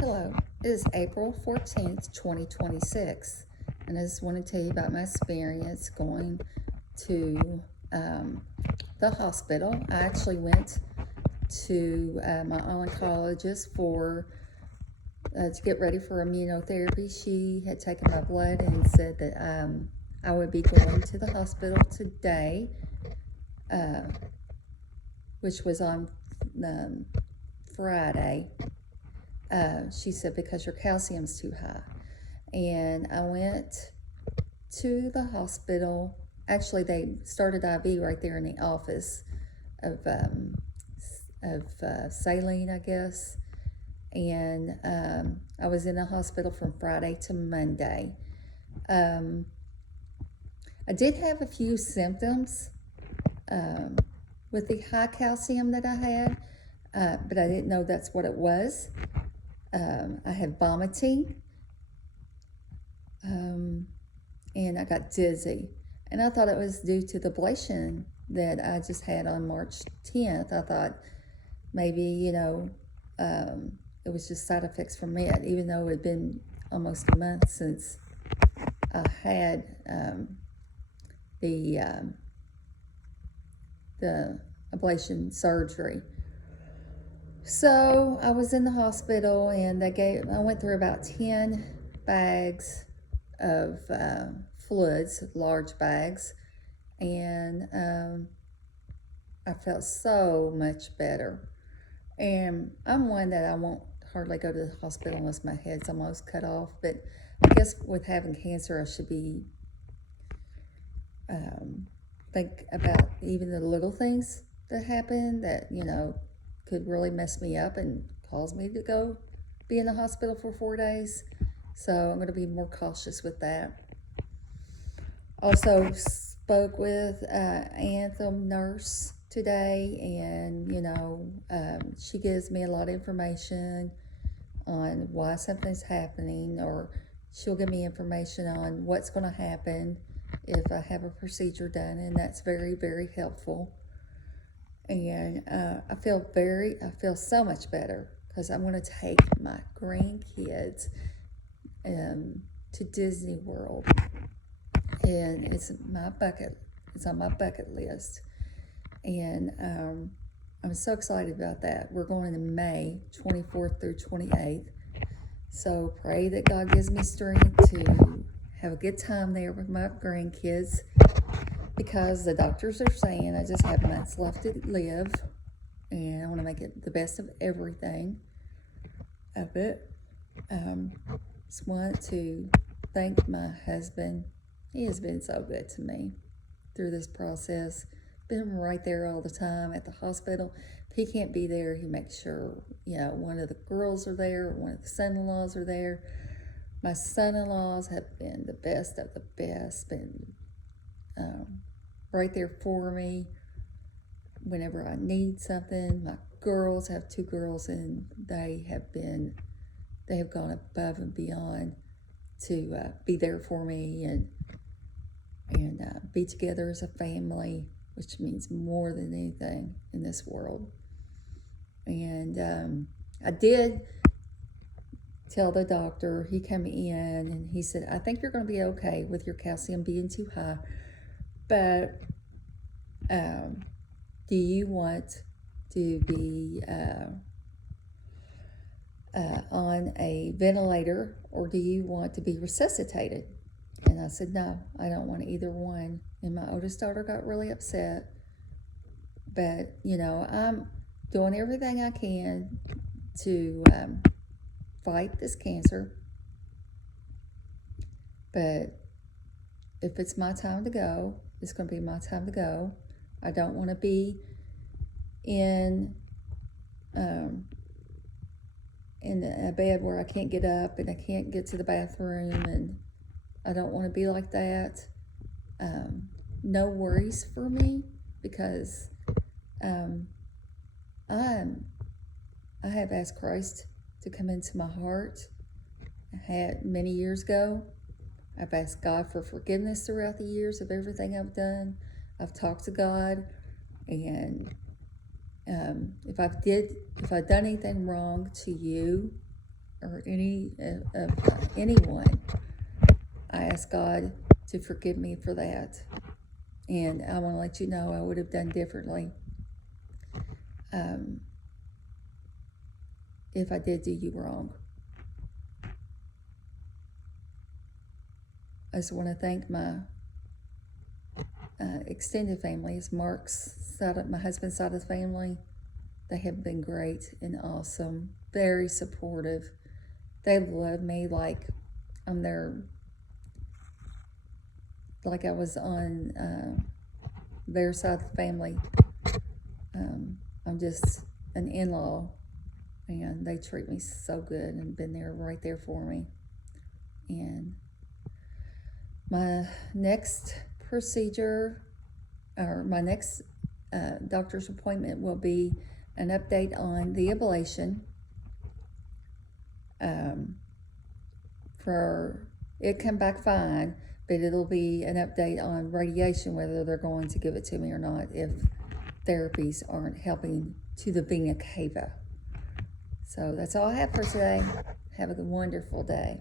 Hello, it is April 14th, 2026, and I just want to tell you about my experience going to the hospital. I actually went to my oncologist to get ready for immunotherapy. She had taken my blood and said that I would be going to the hospital today, which was on Friday. She said, because your calcium's too high. And I went to the hospital. Actually, they started IV right there in the office of saline, I guess. And I was in the hospital from Friday to Monday. I did have a few symptoms with the high calcium that I had, but I didn't know that's what it was. I had vomiting, and I got dizzy. And I thought it was due to the ablation that I just had on March 10th. I thought maybe, it was just side effects from it, even though it had been almost a month since I had the ablation surgery. So I was in the hospital, and I went through about 10 bags of fluids, large bags, and I felt so much better. And I'm one that I won't hardly go to the hospital unless my head's almost cut off, but I guess with having cancer, I should be think about even the little things that happen that, could really mess me up and cause me to go be in the hospital for 4 days. So I'm going to be more cautious with that. Also spoke with Anthem nurse today, and she gives me a lot of information on why something's happening, or she'll give me information on what's going to happen if I have a procedure done, and that's very, very helpful. And I feel so much better because I'm going to take my grandkids to Disney World, and it's on my bucket list, and I'm so excited about that. We're going in May 24th through 28th, so pray that God gives me strength to have a good time there with my grandkids, because the doctors are saying I just have months left to live, and I want to make it the best of everything of it. Just want to thank my husband. He has been so good to me through this process. Been right there all the time at the hospital. If he can't be there, he makes sure, one of the girls are there, one of the son-in-laws are there. My son-in-laws have been the best of the best, been right there for me whenever I need something. My girls, have 2 girls, and they have gone above and beyond to be there for me and be together as a family, which means more than anything in this world. And I did tell the doctor, he came in and he said, I think you're going to be okay with your calcium being too high, but do you want to be on a ventilator, or do you want to be resuscitated? And I said, no, I don't want either one. And my oldest daughter got really upset, but I'm doing everything I can to fight this cancer. But if it's my time to go, it's going to be my time to go. I don't want to be in a bed where I can't get up and I can't get to the bathroom, and I don't want to be like that. No worries for me, because I have asked Christ to come into my heart. I had many years ago. I've asked God for forgiveness throughout the years of everything I've done. I've talked to God, and if I've done anything wrong to you, or anyone, I ask God to forgive me for that. And I want to let you know I would have done differently if I did do you wrong. I just want to thank my extended family. It's Mark's side of my husband's side of the family. They have been great and awesome, very supportive. They love me like I'm like I was on their side of the family. I'm just an in-law, and they treat me so good and been there right there for me. And my next procedure, or my next doctor's appointment, will be an update on the ablation. For it come back fine, but it'll be an update on radiation, whether they're going to give it to me or not, if therapies aren't helping to the vena cava. So that's all I have for today. Have a wonderful day.